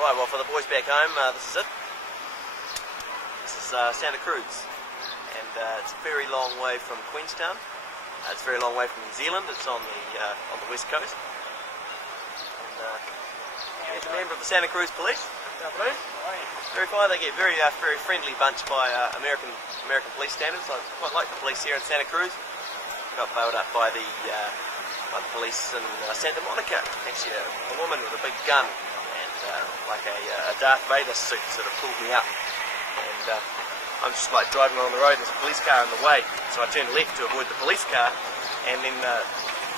Alright, well, for the boys back home, this is it. This is Santa Cruz, and it's a very long way from Queenstown. It's a very long way from New Zealand. It's on the west coast. And here's a member of the Santa Cruz Police. Very fine. They get very friendly bunch by American police standards. I quite like the police here in Santa Cruz. Got bailed up by the police in Santa Monica. Actually, a woman with a big gun and like a Darth Vader suit sort of pulled me up. And I'm just like driving along the road. There's a police car in the way, so I turned left to avoid the police car. And then the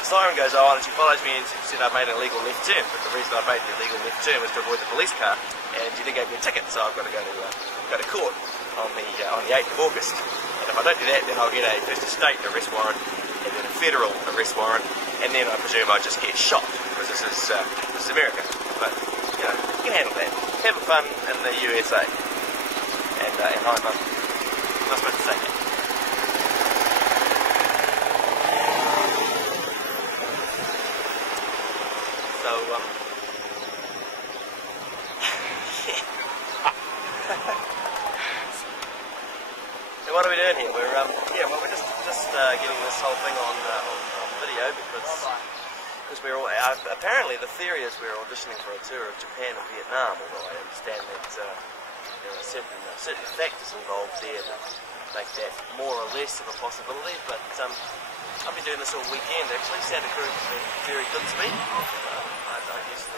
siren goes on, and she follows me and she said I've made an illegal left turn. But the reason I made the illegal left turn was to avoid the police car. And she then gave me a ticket, so I've got to go to court on the 8th of August. And if I don't do that, then I'll get a first state arrest warrant, and then a federal arrest warrant, and then I presume I'll just get shot, because this is America. But, you know, you can handle that. Having fun in the USA. And I'm not supposed to say that. So, so what are we doing here? We're just getting this whole thing on video because we're all apparently the theory is we're auditioning for a tour of Japan and Vietnam. Although I understand that there are certain factors involved there that make that more or less of a possibility. But I've been doing this all weekend actually. Santa Cruz has been very good to me. I guess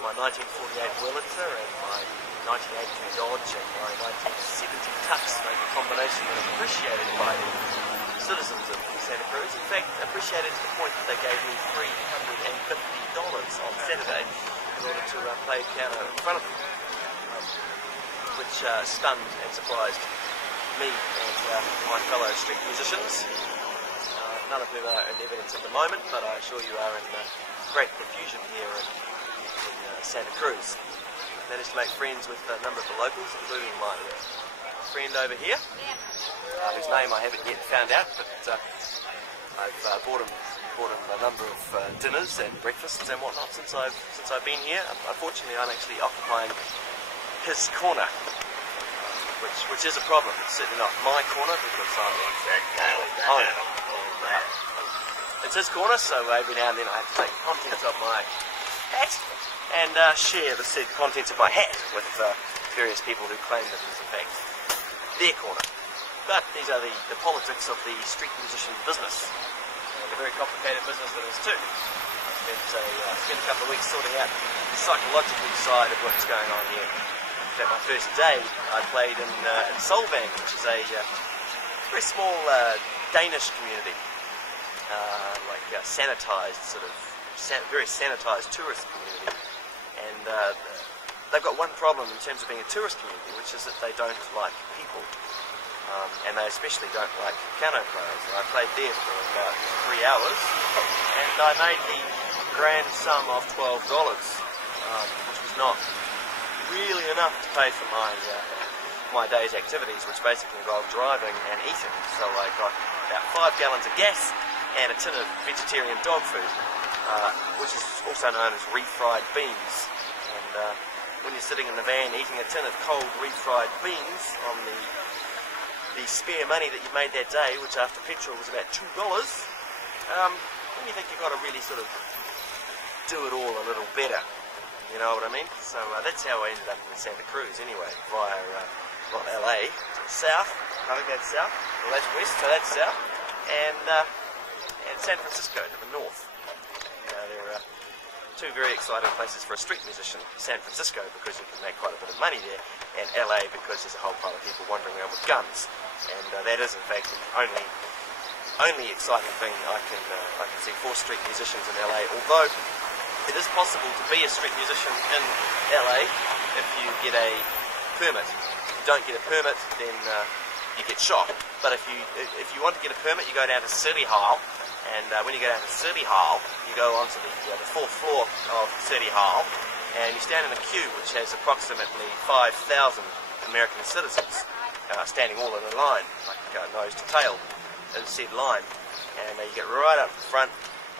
my 1948 Wurlitzer and my 1982 Dodge and my 1970 Tux make a combination that is appreciated by the citizens of Santa Cruz. In fact, appreciated to the point that they gave me $350 on Saturday in order to play piano in front of them, which stunned and surprised me and my fellow street musicians, none of whom are in evidence at the moment, but I assure you are in great profusion here in Santa Cruz. Managed to make friends with a number of the locals, including my friend over here, whose name I haven't yet found out, but I've bought him a number of dinners and breakfasts and whatnot since I've been here. Unfortunately, I'm actually occupying his corner, which is a problem. It's certainly not my corner because I'm home. It's his corner, so every now and then I have to take the contents of my hat and share the said contents of my hat with various people who claim that it is in fact their corner. But these are the politics of the street musician business, and a very complicated business that is too. I spent a couple of weeks sorting out the psychological side of what's going on here. In fact, my first day I played in Solvang, which is a very small Danish community, like sanitized very sanitized tourist community. And they've got one problem in terms of being a tourist community, which is that they don't like people. And they especially don't like piano players. And I played there for about 3 hours, and I made the grand sum of $12, which was not really enough to pay for my day's activities, which basically involved driving and eating. So I got about 5 gallons of gas and a tin of vegetarian dog food, which is also known as refried beans. And when you're sitting in the van eating a tin of cold refried beans on the spare money that you made that day, which after petrol was about $2, then you think you've got to really sort of do it all a little better. You know what I mean? So that's how I ended up in Santa Cruz anyway, via not LA to the south. I think that's south. Well, that's west, so that's south. And San Francisco to the north. There are two very exciting places for a street musician. San Francisco because you can make quite a bit of money there, and LA because there's a whole pile of people wandering around with guns. And that is in fact the only exciting thing I can see for street musicians in LA. Although it is possible to be a street musician in LA if you get a permit. If you don't get a permit, then you get shot. But if you want to get a permit, you go down to City Hall. And when you go down to City Hall, you go onto the 4th floor of City Hall, and you stand in a queue which has approximately 5,000 American citizens standing all in a line, like nose to tail, in said line. And you get right up front,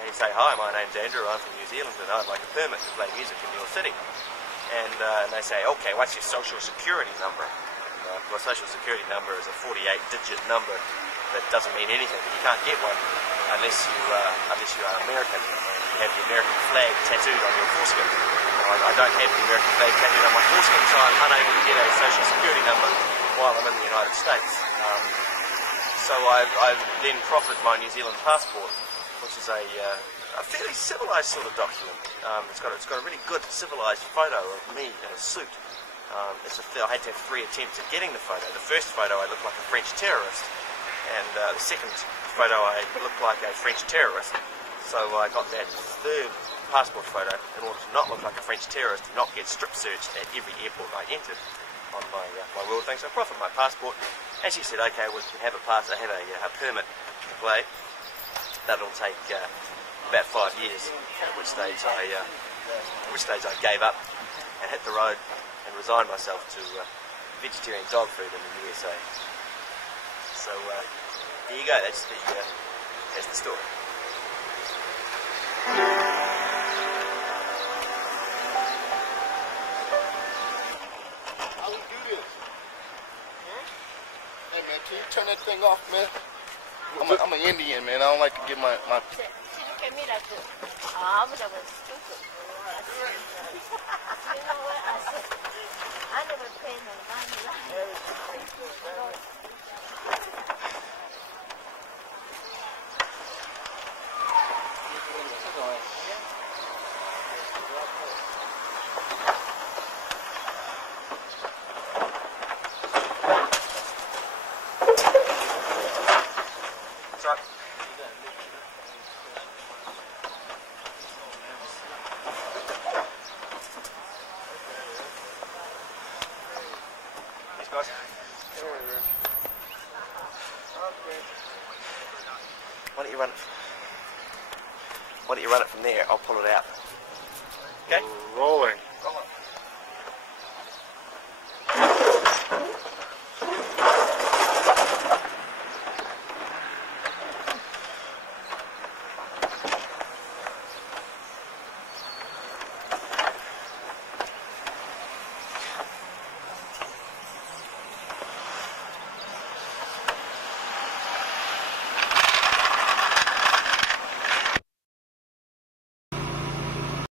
and you say, "Hi, my name's Andrew, I'm from New Zealand and I'd like a permit to play music in your city." And they say, "Okay, what's your social security number?" Well, social security number is a 48-digit number that doesn't mean anything, but you can't get one unless you are American and you have the American flag tattooed on your foreskin. I don't have the American flag tattooed on my foreskin, so I'm unable to get a social security number while I'm in the United States. So I've then proffered my New Zealand passport, which is a fairly civilised sort of document. It's got a really good civilised photo of me in a suit. I had to have 3 attempts at getting the photo. The first photo I looked like a French terrorist, and the second photo I looked like a French terrorist. So I got that third passport photo in order to not look like a French terrorist, to not get strip searched at every airport I entered on my world thing. So I proffered my passport, and she said, "Okay, we can have a permit to play. That'll take about 5 years." At which stage I gave up and hit the road and resigned myself to vegetarian dog food in the USA. So there you go. That's the story. How we do this? Hey man, can you turn that thing off, man? I'm an Indian, man. I don't like to get my See, look at me like this. I was stupid. You know what? I said, I never paid no money. Guys. Why don't you run it from there? I'll pull it out. Okay? rolling. Roll it.